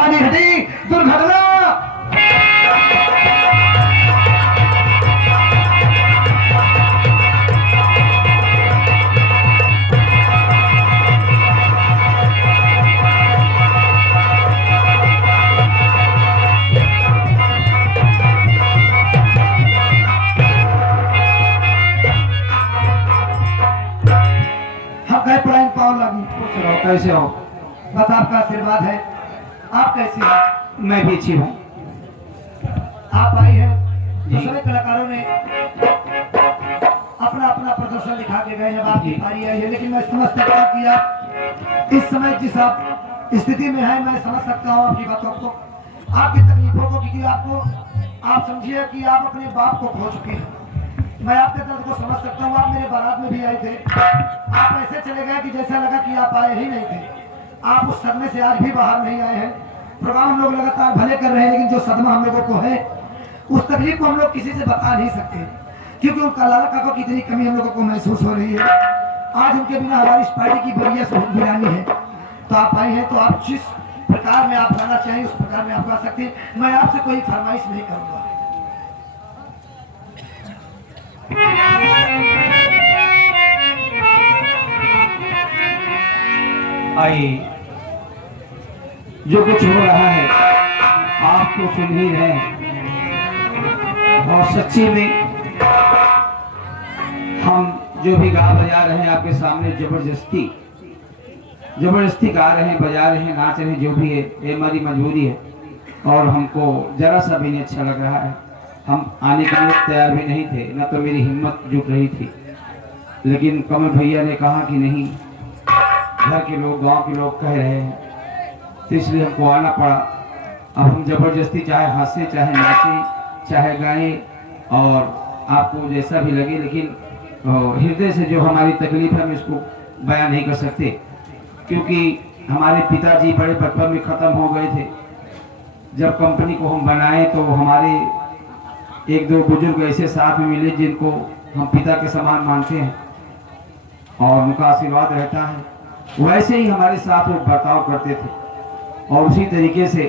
सावधानी घटी दुर्घटना। कैसे हो? बस आपका आशीर्वाद है। आप कैसे हो? मैं भी अच्छी हूँ। आप आई हैं तो सभी कलाकारों ने अपना अपना प्रदर्शन दिखा के गए हैं। आपकी पारी आई है, लेकिन मैं समझ सकता हूँ कि आप इस समय जिस आप स्थिति में है, मैं समझ सकता हूँ आपकी बातों को, आपकी तकलीफों को, क्योंकि आप समझिए कि आप अपने बाप को खो चुके हैं। मैं आपके दर्द को समझ सकता हूँ। आप मेरे बारात में भी आए थे, आप ऐसे चले गए कि जैसा लगा कि आप आए ही नहीं थे। आप उस सदमे से आज भी बाहर नहीं आए हैं। प्रोग्राम हम लोग लगातार भले कर रहे हैं, लेकिन जो सदमा हम लोगों को है, उस तकलीफ को हम लोग किसी से बता नहीं सकते, क्योंकि उनका लाला काका की इतनी कमी हम लोगों को महसूस हो रही है। आज उनके बिना हमारी इस पार्टी की बढ़िया वीरानी है। तो आप आए हैं, तो आप जिस प्रकार में आप गाना चाहिए उस प्रकार में आप गा सकते हैं। मैं आपसे कोई फरमाइश नहीं करूँगा। आइए, जो कुछ हो रहा है आप तो सुन ही रहे हैं, और सच्ची में हम जो भी गा बजा रहे हैं आपके सामने जबरदस्ती गा रहे हैं, बजा रहे हैं, नाच रहे हैं, जो भी है ये हमारी मजबूरी है। और हमको जरा सा भी नहीं अच्छा लग रहा है। हम आने के लिए तैयार भी नहीं थे, न तो मेरी हिम्मत जुट रही थी, लेकिन कमल भैया ने कहा कि नहीं, घर के लोग, गांव के लोग कह रहे हैं, तो इसलिए हमको आना पड़ा। अब हम जबरदस्ती चाहे हंसे, चाहे नाचें, चाहे गाएं, और आपको जैसा भी लगे, लेकिन हृदय से जो हमारी तकलीफ है हम इसको बयान नहीं कर सकते, क्योंकि हमारे पिताजी बड़े बचपन में ख़त्म हो गए थे। जब कंपनी को हम बनाए तो हमारे एक दो बुजुर्ग ऐसे साथ में मिले जिनको हम पिता के समान मानते हैं, और उनका आशीर्वाद रहता है। वैसे ही हमारे साथ वो बर्ताव करते थे, और उसी तरीके से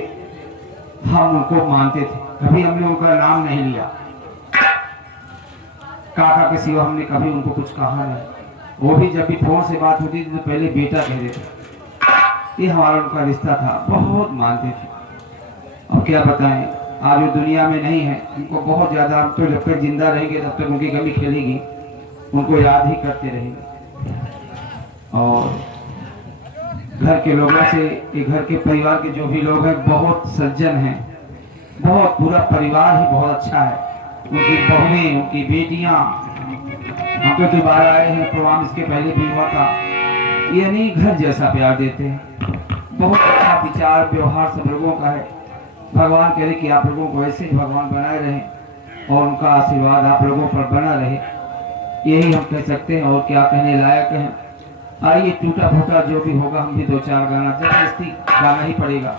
हम उनको मानते थे। कभी हमने उनका नाम नहीं लिया, काका के सिवा हमने कभी उनको कुछ कहा नहीं। वो भी जब भी फोन से बात होती थी तो पहले बेटा कहते थे। ये हमारा उनका रिश्ता था, बहुत मानते थे। अब क्या बताएं, आज वो दुनिया में नहीं है। उनको बहुत ज़्यादा, हम तो जब तक जिंदा रहेंगे तब तक उनकी कमी खेलेगी, उनको याद ही करते रहेंगे। और घर के लोगों से, ये घर के परिवार के जो भी लोग हैं बहुत सज्जन हैं, बहुत पूरा परिवार ही बहुत अच्छा है। उनकी बहुएं, उनकी बेटियां, हम तो दोबारा आए हैं, प्रोग्राम इसके पहले भी हुआ था। ये नहीं, घर जैसा प्यार देते हैं। बहुत अच्छा विचार व्यवहार सब लोगों का है। भगवान करे कि आप लोगों को ऐसे ही भगवान बनाए रहें, और उनका आशीर्वाद आप लोगों पर बना रहे, यही हम कह सकते हैं। और क्या कहने लायक है। आइए, टूटा फूटा जो भी होगा, हम भी दो चार गाना जबरदस्ती गाना ही पड़ेगा।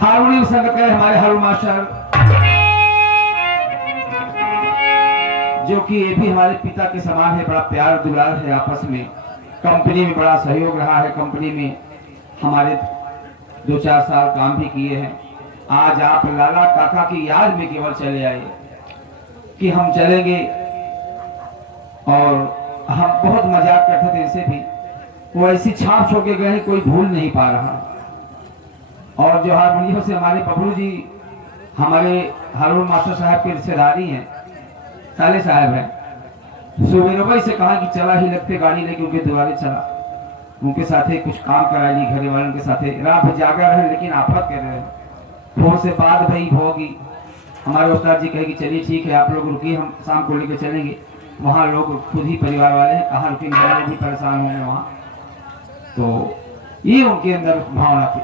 हारमोनियम संग करे हमारे हारून मास्टर, जो कि ये भी हमारे पिता के समान है। बड़ा प्यार दुलार है आपस में। कंपनी में बड़ा सहयोग रहा है। कंपनी में हमारे 2-4 साल काम भी किए हैं। आज आप लाला काका की याद में केवल चले आए कि हम चलेंगे, और हम बहुत मजाक करते थे इनसे भी। वो ऐसी छाप छोड़ के गए हैं, कोई भूल नहीं पा रहा। और जो हारमोनियम से हमारे बबलू जी, हमारे हारून मास्टर साहब के रिश्तेदारी हैं, साले साहब हैं। सुबेर भाई से कहा कि चला ही लगते गाड़ी लेके उनके द्वारे चला, उनके साथे कुछ काम करा ली, घर वालों के साथे। रात जागा रहे, लेकिन आफत कर रहे हैं। फोन से बात भाई होगी। हमारे उस्ताद जी कहे कि चलिए ठीक है, आप लोग रुकिए, हम शाम को लेकर चलेंगे। वहाँ लोग खुद ही परिवार वाले हैं, कहाँ रुकेंगे, भी परेशान होंगे वहाँ। तो ये उनके अंदर भावना थी।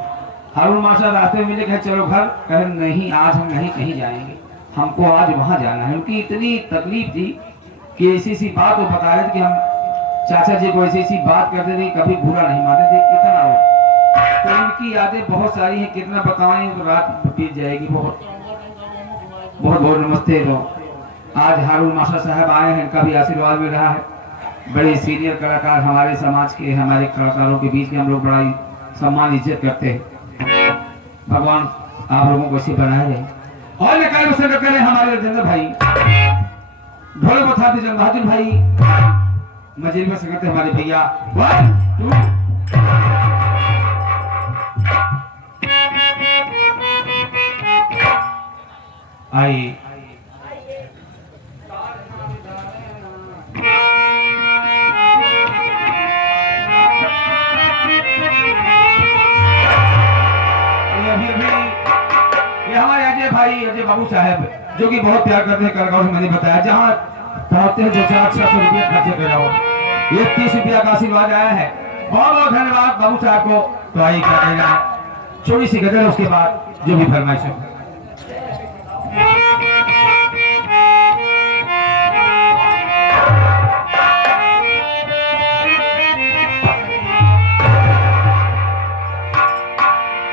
हारून मास्टर रास्ते में मिले, कहे चलो घर, कहे नहीं आज हम नहीं कहीं जाएंगे, हमको आज वहाँ जाना है। उनकी इतनी तकलीफ थी कि ऐसी सी बात वो बता रहे थे कि हम चाचा जी को ऐसी बात करते थे, कभी बुरा नहीं मानते थे, इतना हो। तो उनकी यादें बहुत सारी हैं, कितना बताएं तो रात बीत जाएगी। बहुत बहुत बहुत नमस्ते। तो आज हारून मास्टर साहब आए हैं, इनका भी आशीर्वाद मिल रहा है। बड़े सीनियर कलाकार हमारे समाज के, हमारे कलाकारों के बीच में हम लोग बड़ा ही सम्मान इज्जत करते हैं। भगवान आप लोगों को ऐसे बनाए रहे और निकाल संग करे हमारे राजेंद्र भाई ढोल बथाते जंग बहादुर भाई मजेल में संगते हमारे भैया 1 2 आई हमारे अजय भाई अजय बाबू साहब जो कि बहुत प्यार करते हैं करगांव से मैंने बताया जहाँ पहुंचते हैं 200-600 रुपया खर्चे कर रहा हूँ ये 30 रुपया का आशीर्वाद आया है बहुत बहुत धन्यवाद बाबू साहब को तो आइए क्या कहना है छोटी सी गजल उसके बाद जो भी फरमाइश है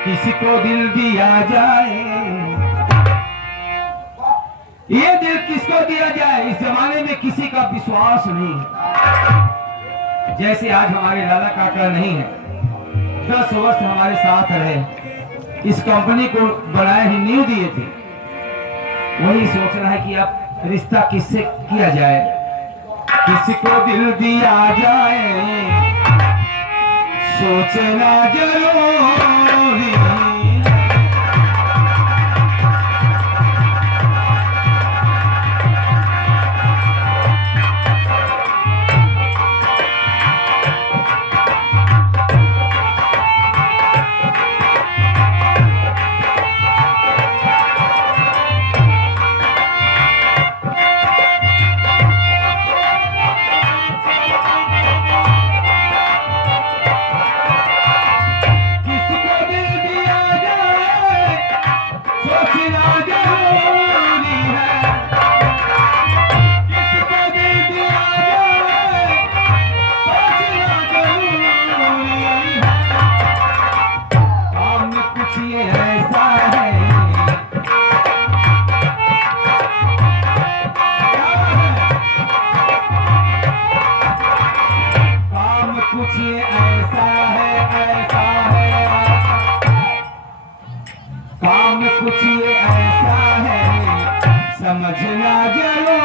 किसी को दिल दिया जाए ये दिल किसको दिया जाए इस जमाने में किसी का विश्वास नहीं है जैसे आज हमारे लाला काका नहीं है 10 वर्ष हमारे साथ रहे इस कंपनी को बनाए ही नींव दिए थे वही सोच रहा है कि अब रिश्ता किससे किया जाए किसी को दिल दिया जाए सोचना जरूरी कुछ ये ऐसा है समझना जरूर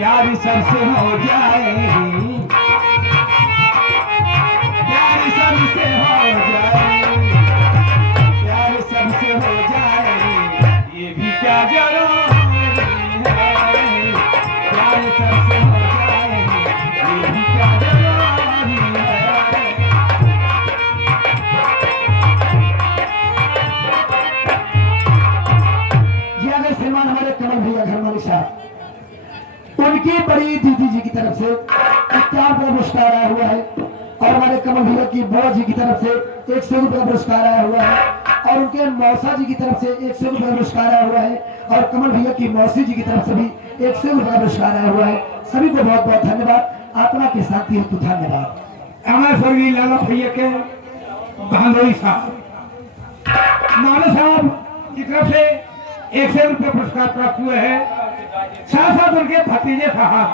प्यारी सबसे हो जाएगी प्यारी सबसे हो जाएगी प्यारी सबसे हो जाएगी ये भी क्या जरूरी है प्यारी सबसे हो जाएगी ये भी क्या जरूरी है हमारी दीदी जी की तरफ से 51 रुपया पुरस्कार आया हुआ है और हमारे कमल भैया की बुआ जी की तरफ से 100 रुपया पुरस्कार आया हुआ है और उनके मौसा जी की तरफ से 100 रुपया पुरस्कार आया हुआ है और कमल भैया की मौसी जी की तरफ से भी 100 रुपया पुरस्कार आया हुआ है। सभी को बहुत बहुत धन्यवाद। आत्मा की शांति हेतु धन्यवाद। हमारे स्वर्गीय लाला भैया के भांडोई साहब नाना साहब की तरफ से 100 रुपये पुरस्कार प्राप्त हुए हैं। साथ साथ उनके भतीजे साहब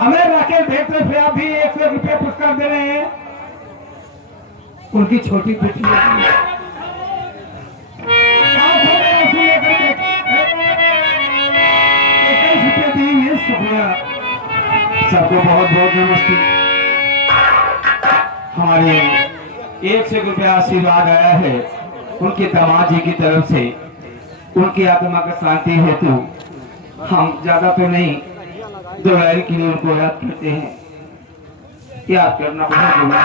हमें राकेश भेद तरफ से आप भी 100 रुपये पुरस्कार दे रहे हैं। उनकी छोटी बेटी सबको बहुत बहुत नमस्ते। हमारे 100 रुपया आशीर्वाद आया है उनके दामाद जी की तरफ से। उनकी आत्मा का शांति हेतु हम ज्यादा तो नहीं, दोबारा के लिए उनको याद करते हैं। याद करना बहुत जरूरी है।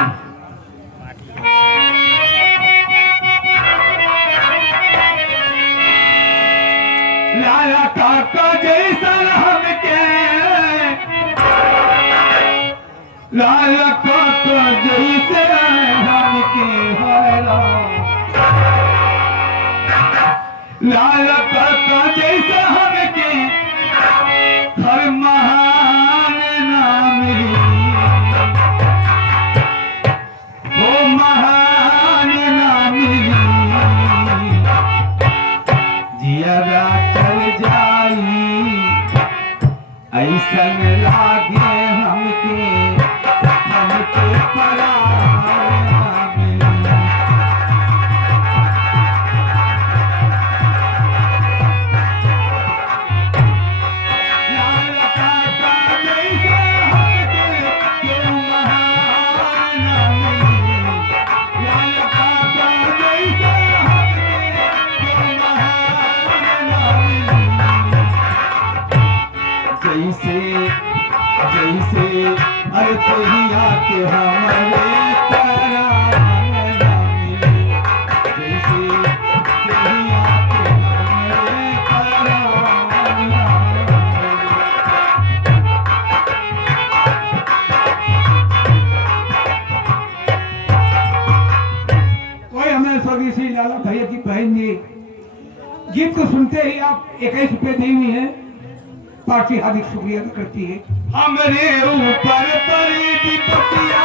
लाला काका जैसा हमके, लाला काका जैसे हमके लाला काका जैसा हमके हर महान नाम वो महान नाम जिया चल जाई ऐसा लागे हमके पराया जैसे जैसे अरे तहिया के हमारे जैसे तहिया के कोई हमें स्वर्गीय श्री लाला भैया की बहन जी गीत को सुनते ही आप 21 रुपये दी हुई है। पार्टी हार्दिक शुक्रिया अदा करती है। हमरे ऊपर परी विपत्तियां,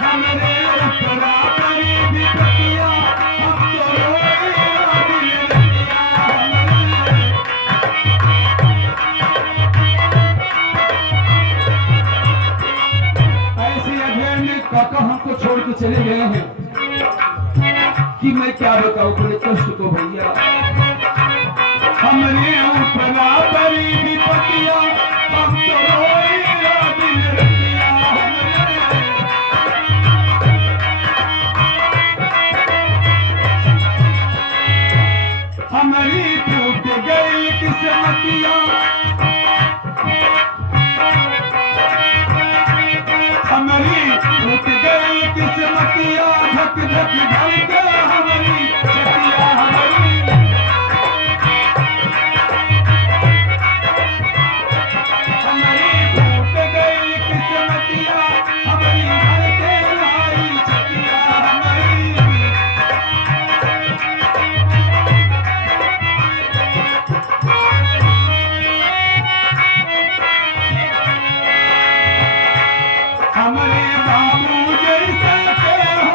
हमरे ऊपर परी विपत्तियां, हम तो रोए दिल रतियां। ऐसे अध्ययन में काका हमको छोड़ के चले गए हैं कि मैं क्या बताऊं बड़े कष्ट को भैया। हमरे ऊपर परी विपत्तियां, हम तो रोए दिल रतियां। हमारी टूट गई किस्मतियां, हमारी टूट गई किस्मतियां, धक धक धड़के हमारी छतियां हमारी। हमारी टूट गई किस्मतियां, हमारी धड़के लाई छतियां हमारी। हमारे बाबू जैसे के हो,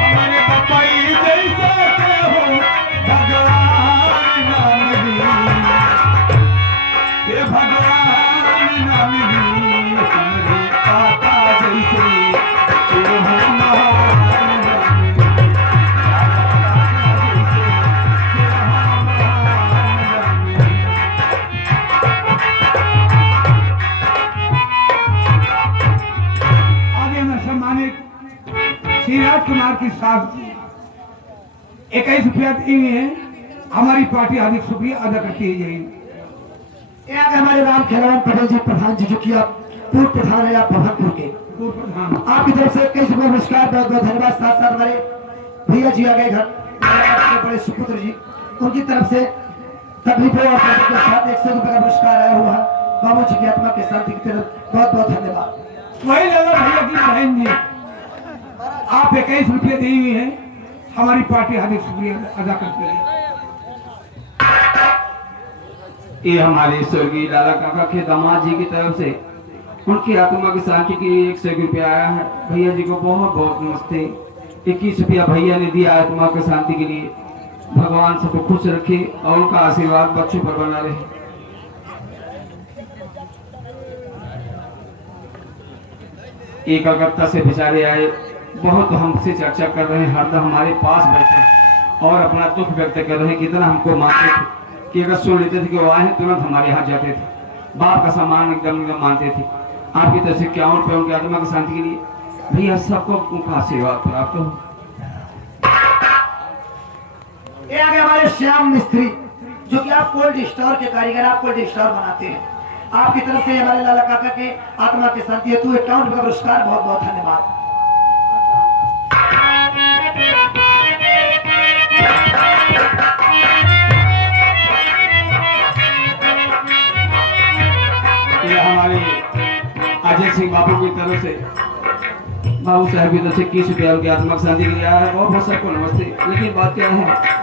हमारे पपाई जैसे के हो, भगवान नाम दी, ये भगवान नाम दी। हमारे पापा जैसे के हो, महान नाम दी, जैसे के हो, महान नाम दी। आगे में सम्मानित श्री राजकुमार की साहब 21 रुपया दी हुई है। हमारी पार्टी हार्दिक शुक्रिया अदा करती है। यहाँ के हमारे राम खेलावन पटेल जी प्रधान जी, जो कि आप पूर्व प्रधान है आप भवनपुर के, पूर्व प्रधान आपकी तरफ से 21 रुपये पुरस्कार बहुत बहुत धन्यवाद। साथ साथ हमारे भैया जी आ गए घर, मेरे बड़े सुपुत्र जी, उनकी तरफ से तकलीफों और कष्टों के साथ 100 रुपए का पुरस्कार आया हुआ है। बाबू जी की आत्मा के शांति की तरफ बहुत बहुत धन्यवाद। वही लाला भैया की बहन जी, आप 21 रुपये दी हुई हैं, हमारी पार्टी हार्दिक शुक्रिया अदा करती है। ये हमारे स्वर्गीय लाला काका के दामाद जी की तरफ से उनकी आत्मा की शांति के लिए 100 रुपया आया है। भैया जी को बहुत बहुत नमस्ते। 21 रुपया भैया ने दिया आत्मा की शांति के लिए। भगवान सबको खुश रखे और उनका आशीर्वाद बच्चों पर बना रहे। एक कलकत्ता से बेचारे आए, बहुत हमसे चर्चा कर रहे हैं, हरदम हमारे पास बैठे और अपना दुख व्यक्त कर रहे हैं। कितना हमको मानते थे कि अगर सुन लेते थे कि वो आए हैं तुरंत हमारे यहाँ जाते थे, बाप का सम्मान एकदम मानते थे। आपकी तरफ से 51 रुपये उनकी आत्मा की शांति के लिए भैया सबको उनका आशीर्वाद प्राप्त हो। ये आ गए हमारे श्याम मिस्त्री, जो कि आप कोल्ड स्टोर के कारीगर, आप कोल्ड स्टोर बनाते हैं। आपकी तरफ से हमारे लाला काका के आत्मा की शांति हेतु 51 रुपये का पुरस्कार, बहुत बहुत धन्यवाद। ये हमारे अजय सिंह बाबू की तरफ से, बाबू साहब की तरफ से 21 रुपया उनकी आत्मा की शांति के लिए आया है। बहुत बहुत सबको नमस्ते। लेकिन बात क्या है,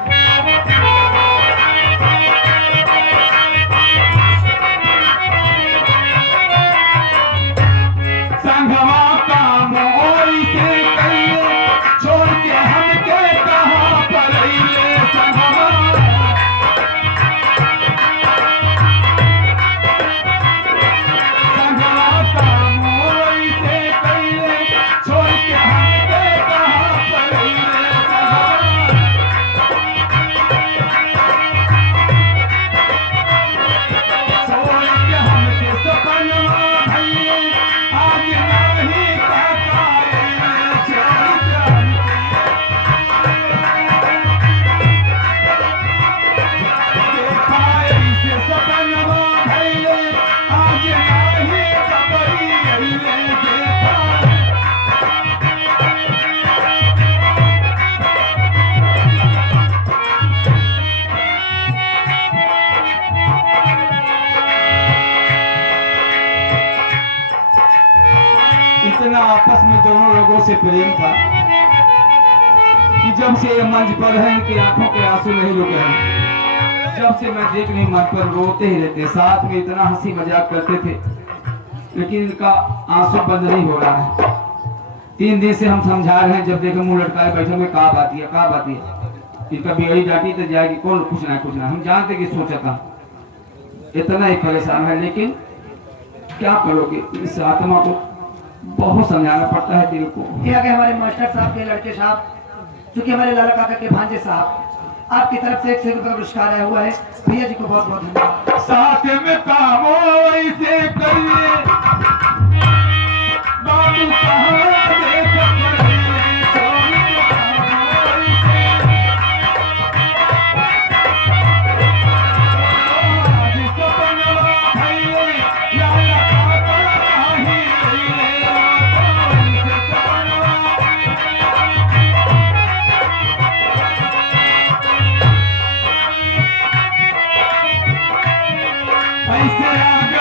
इतना आपस में दोनों लोगों से प्रेम था कि जब से ये मंच पर है इनकी आंखों के आंसू नहीं रुके हैं। जब से मैं देख रही मंच पर रोते ही रहते, साथ में इतना हंसी मजाक करते थे, लेकिन इनका आंसू बंद नहीं हो रहा है। 3 दिन से हम समझा रहे हैं, जब देखे मुंह लटकाए बैठे में का बात है। इनका बिगड़ी डांटी तो जाएगी कौन, कुछ ना हम जानते कि सोचा था, इतना ही परेशान है। लेकिन क्या करोगे, इस आत्मा को बहुत समझाना पड़ता है दिल को। ये आ गए हमारे मास्टर साहब के लड़के साहब, जो कि हमारे लाला काका के भांजे साहब, आपकी तरफ से 100 रुपये का पुरस्कार आया हुआ है। भैया जी को बहुत बहुत धन्यवाद। साथ में काम ऐसे करिए, बाबू कहाँ देख ऐसे आ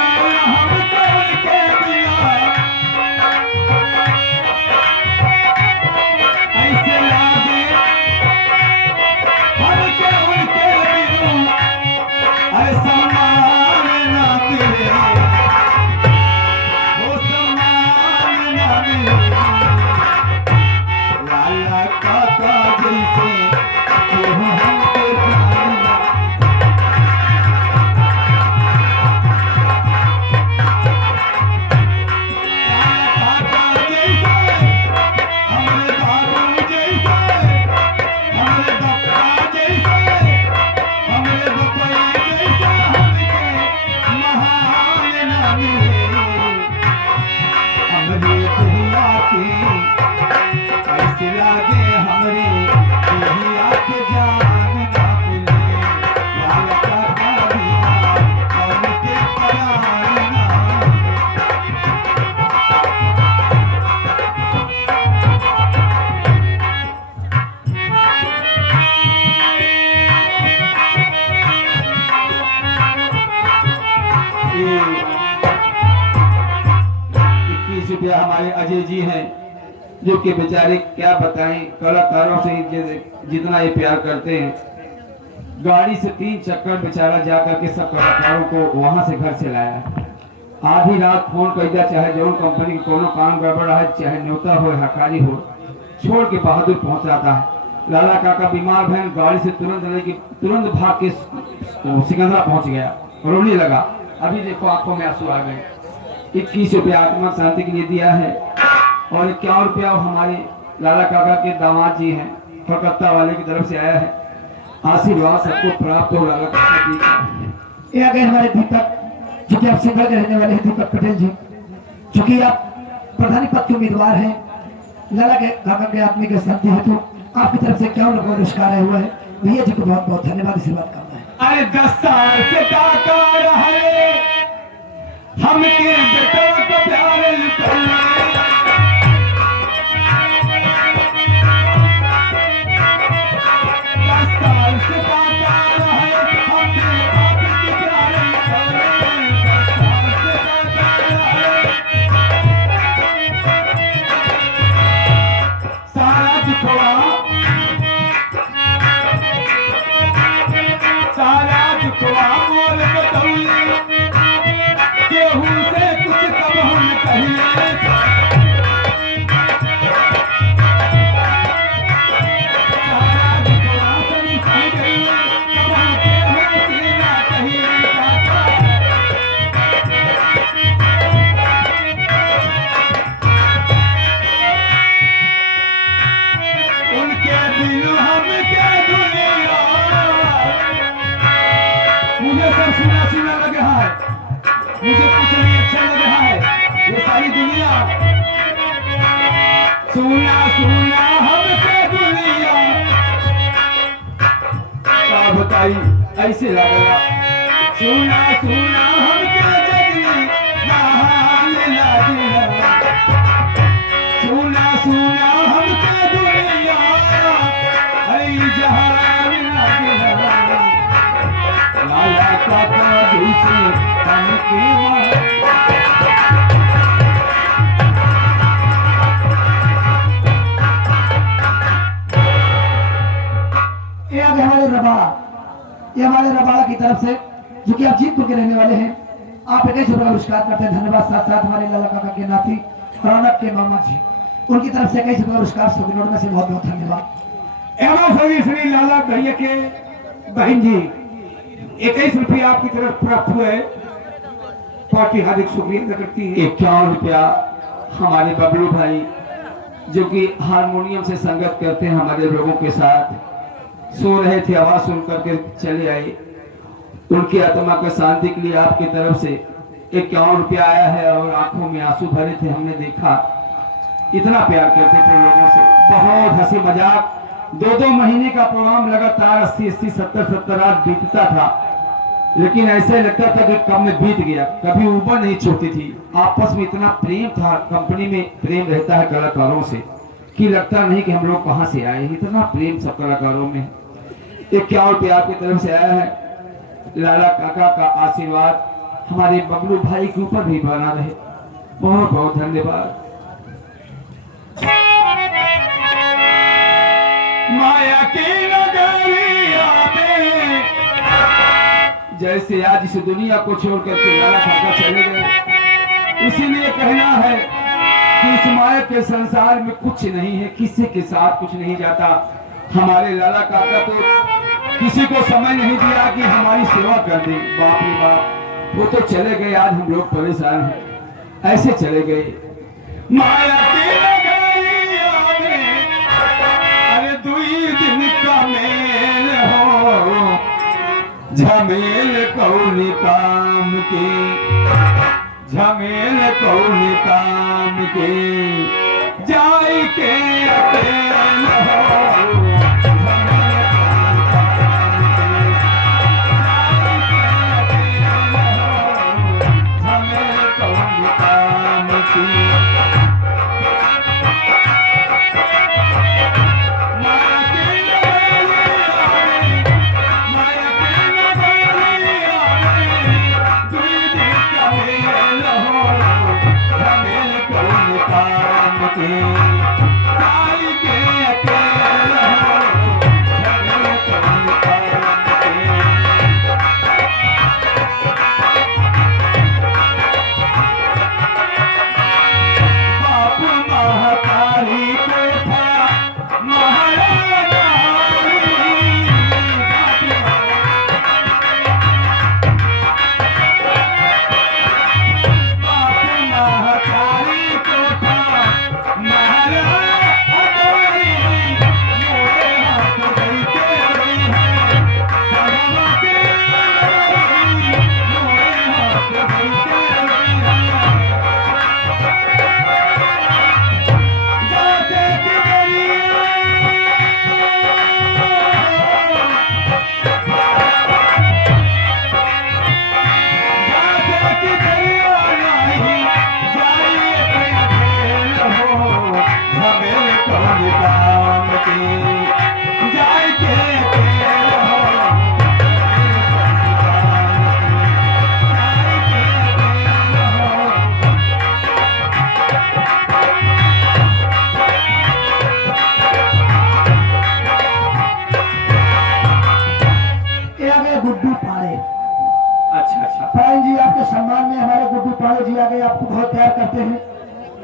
ये 21 रुपया हमारे अजय जी हैं, जो कि बेचारे क्या बताएं, कलाकारों से जितना ये प्यार करते हैं। गाड़ी से 3 चक्कर बेचारा जा करके सब कलाकारों को वहां से घर से लाया। आधी रात फोन कर दिया, चाहे जो कंपनी के कोनो काम गड़बड़ है, चाहे न्योता हो हकारी हो, छोड़ के बहादुर पहुंच जाता है। लाला काका बीमार भैन गाड़ी से तुरंत भाग के सिकंदरा पहुंच गया, रोने लगा। अभी देखो आंखों में आंसू आ गए। 21 रुपया आत्मा शांति के लिए दिया है और 51 रुपया हमारे लाला काका के दामाद जी हैं, कलकत्ता वाले की तरफ से आया है। आशीर्वाद सबको प्राप्त हो लाला काका जी। ये आ गए हमारे दीपक, जो कि आप सिंगल के रहने वाले हैं, दीपक पटेल जी, जो कि आप प्रधानी पद के उम्मीदवार हैं। लाला के काका के आत्मिक शांति हेतु आपकी तरफ से क्या लोगों पुरस्कार आया हुआ है। भैया जी को बहुत बहुत धन्यवाद, आशीर्वाद करना है। अरे 10 साल से काका रहे हमके बेटा को प्यार लुटाए। 10 साल से काका रहे हमके आपके प्यार लुटाए। 10 साल से काका रहे सारा दुखवा मोल बतौले, केहू से कुछ कब हम कहिए। सारा दुखवा समझ गए, कब हम केहू से ना कहिए। उनके बिन हमके दुनिया, मुझे सब सुना सुना लग रहा है, मुझे कुछ नहीं अच्छा लग रहा है। ये सारी दुनिया सुना सुना हमसे दुनिया, क्या बताई ऐसे लगेगा। सुना सुना हमके जगनी नहान लगिला। सुना सुना हमके दुनिया ऐ जहान लगिला। लाला काका दूसरे हमके ये आ गए हमारे रबाड़ा, ये हमारे रबाड़ा की तरफ से, जो कि आप जीतपुर के रहने वाले हैं। आप 21 रुपया पुरस्कार करते हैं, धन्यवाद। साथ साथ हमारे लाला काका के नाती रौनक के मामा जी, उनकी तरफ से 21 रुपया पुरस्कार सभी नोट में से बहुत बहुत धन्यवाद। एवं सभी श्री लाला भैया के बहन जी 21 रुपया आपकी तरफ प्राप्त हुए, पार्टी हार्दिक शुक्रिया अदा करती है। 51 रुपया हमारे बबलू भाई, जो कि हारमोनियम से संगत करते हैं हमारे लोगों के साथ, सो रहे थे, आवाज सुन करके चले आए। उनकी आत्मा का शांति के लिए आपकी तरफ से 51 रुपया आया है और आंखों में आंसू भरे थे। हमने देखा इतना प्यार करते थे लोगों से, बहुत हंसी मजाक। 2-2 महीने का प्रोग्राम लगातार 80-80, 70-70 रात बीतता था, लेकिन ऐसे लगता था कि कब में बीत गया, कभी ऊपर नहीं छोड़ती थी। आपस में इतना प्रेम था, कंपनी में प्रेम रहता है कलाकारों से, कि लगता नहीं कि हम लोग कहाँ से आए, इतना प्रेम सब कलाकारों में। 51 रुपया आपकी तरफ से आया है। लाला काका का आशीर्वाद हमारे बबलू भाई के ऊपर भी बना रहे, बहुत बहुत धन्यवाद। माया की नगरिया में जैसे आज इस दुनिया को छोड़ करके लाला काका चले गए, इसीलिए कहना है कि इस माया के संसार में कुछ नहीं है, किसी के साथ कुछ नहीं जाता। हमारे लाला काका तो किसी को समय नहीं दिया कि हमारी सेवा कर दे। बाप रे बाप, वो तो चले गए, आज हम लोग परेशान हैं, ऐसे चले गए। माया की नगरिया में अरे 2 दिन का मेल हो, झमेल कौन काम के, झमेल कौन काम के, जाई के अकेल हो। के जाई के अकेला हो झगड़े कौन काम के। बाप महतारी कोठा ये आ गए गुड्डू पाड़े। अच्छा अच्छा पाड़े जी आपके सम्मान में हमारे गुड्डू पाड़े जी आ गए, आपको बहुत प्यार करते हैं।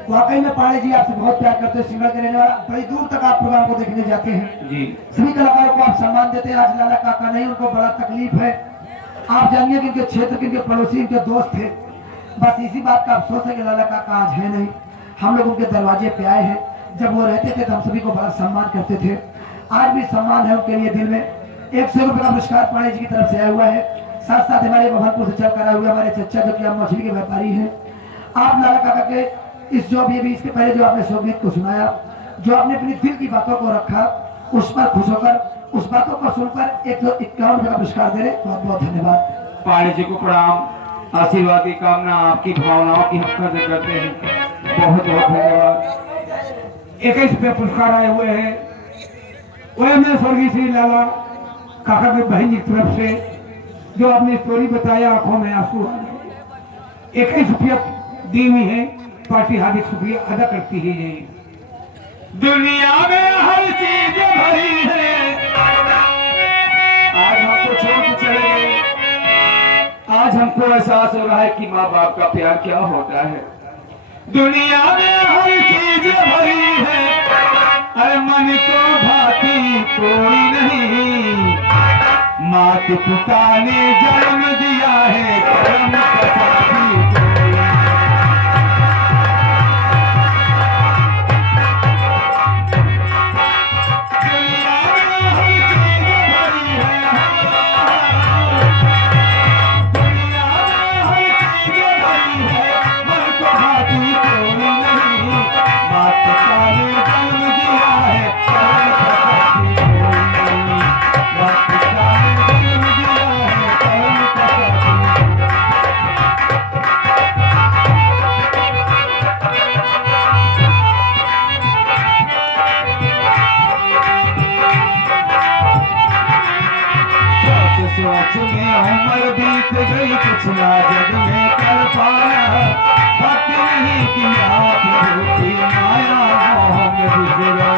वाकई में पाड़े जी आपसे बहुत प्यार करते हैं। सिंगर के रहने वाला बड़ी दूर तक आप प्रोग्राम को देखने जाते हैं। जी सभी कलाकारों को आप सम्मान देते हैं। आज लाला काका नहीं, उनको बड़ा तकलीफ है। आप जानिए कि इनके क्षेत्र के, इनके पड़ोसी, इनके दोस्त थे। बस इसी बात का अफसोस है कि लाला काका आज है नहीं। हम लोग उनके दरवाजे पे आए हैं। जब वो रहते थे तो हम सभी को बड़ा सम्मान करते थे। आज भी सम्मान है उनके लिए। दिल में 100 रुपये का पुरस्कार पाड़े जी की तरफ से आया हुआ है। साथ साथ हमारे भगवानपुर से चल कर आए हुए हमारे चचा जो कि आप मछली के व्यापारी हैं। आप लाला काका के इस जो अभी इसके पहले जो आपने शोक गीत को सुनाया, जो आपने अपनी दिल की बातों को रखा, उस पर खुश होकर, उस बातों को सुनकर 151 रुपये का पुरस्कार दे रहे। बहुत बहुत धन्यवाद। पाड़े जी को प्रणाम। आशीर्वाद की कामना, आपकी भावनाओं की हम कदर करते हैं। बहुत बहुत धन्यवाद। 21 रुपये पुरस्कार आए हुए हैं। वह मैं स्वर्गीय श्री लाला काका की बहन की तरफ से जो आपने स्टोरी बताया, आंखों में आंसू आ गए। 21 रुपया दी हुई है। पार्टी हार्दिक शुक्रिया अदा करती है। दुनिया में हर चीज भरी है। आज हमको छोड़ के चले गए। आज हमको एहसास हो रहा है कि माँ बाप का प्यार क्या होता है। दुनिया में हर चीज भरी है, अरे मन को भाती कोई नहीं। मात पिता ने जन्म दिया है, कर्म का साथी कोई नहीं। दुनिया में हर चीज भरी है, दुनिया में हर चीज भरी है, मन को भाती कोई नहीं। मात पिता ने जन्म दिया है, कर्म का साथी कोई नहीं। मात पिता ने जन्म दिया है, कर्म का साथी कोई नहीं। सोच में उम्र बीत गई, कुछ ना जग में कर पाया। वक्त नहीं किया प्रभु की माया, मोह में गुजरा।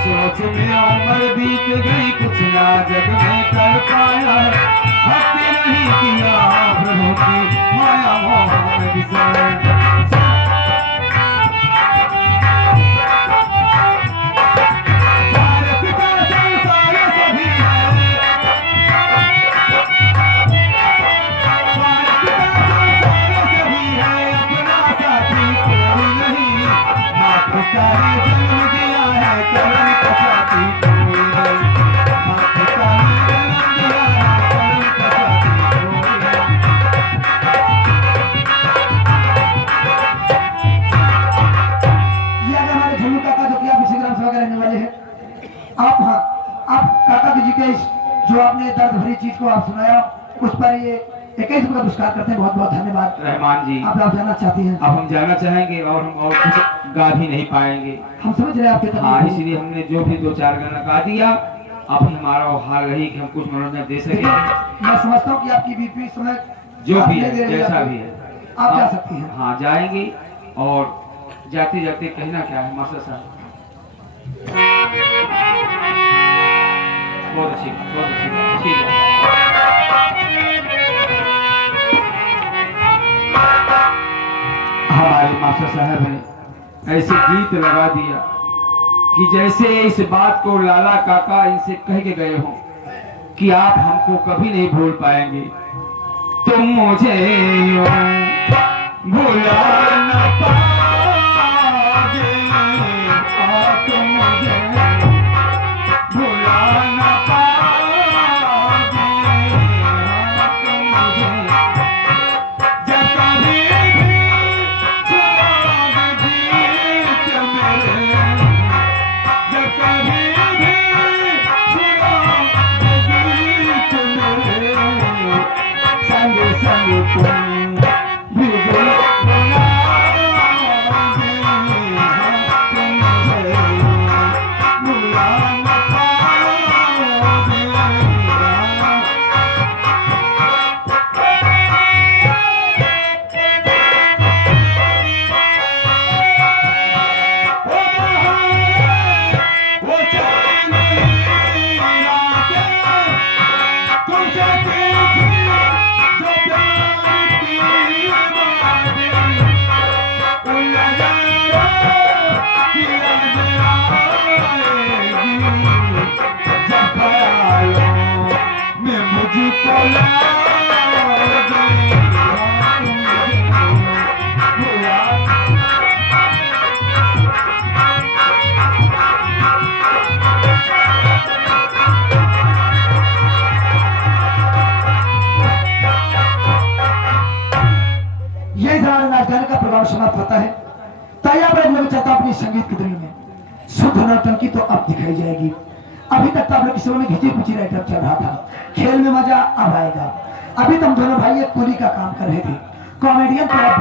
सोच में उम्र बीत गई, कुछ ना जग में कर पाया। वक्त नहीं किया प्रभु की माया, मोह में गुजरा। जो आपने दर्द भरी चीज को आप सुनाया, उस पर ये 21 रुपये का पुरस्कार करते हैं। बहुत बहुत धन्यवाद। रहमान जी, आप जाना चाहती हैं? अब हम जाना चाहेंगे और हम और कुछ गा भी नहीं पाएंगे। हम समझ रहे हैं आपके हाँ, तकलीफ। इसलिए हमने जो भी 2-4 गाना गा दिया अभी हमारा वो हाल रही कि हम कुछ मनोरंजन दे देखिए, सके। मैं समझता हूँ कि आपकी बीपी इस समय जो आप भी नहीं है दे रही जैसा आपको। भी है आप जा हाँ, सकती हैं। हाँ जाएंगे। और जाते जाते कहना क्या है मास्टर साहब? बहुत अच्छी ठीक है। हमारे मास्टर साहब ने ऐसे गीत लगा दिया कि जैसे इस बात को लाला काका इनसे कह के गए हो कि आप हमको कभी नहीं भूल पाएंगे। तुम मुझे यूं भुला न पाओगे, तुम मुझे भुला न पाओगे, तुम मुझे जब कभी भी सुनोगे गीत मेरे, जब कभी भी सुनोगे गीत मेरे, संग संग तुम भी बुलाओगे, तुम मुझे भुला न पाओगे। वो चांदनी रातें तुझसे पूछी जो प्यार की बातें, उन नज़ारों की याद आएगी जब ख्यालों में मुझको लाओगे, भुला यही हमारे नाचगाने का प्रोग्राम समाप्त होता है। तैयार मैं चाहता हूँ अपनी संगीत की दुनिया में शुद्ध नौटंकी तो अब दिखाई जाएगी। अभी तक तो आप लोग किसी में घिची पिची आइटम चल रहा था, खेल में मजा अब आएगा। अभी तुम दोनों भाई एक कुली का काम कर रहे थे, कॉमेडियन तो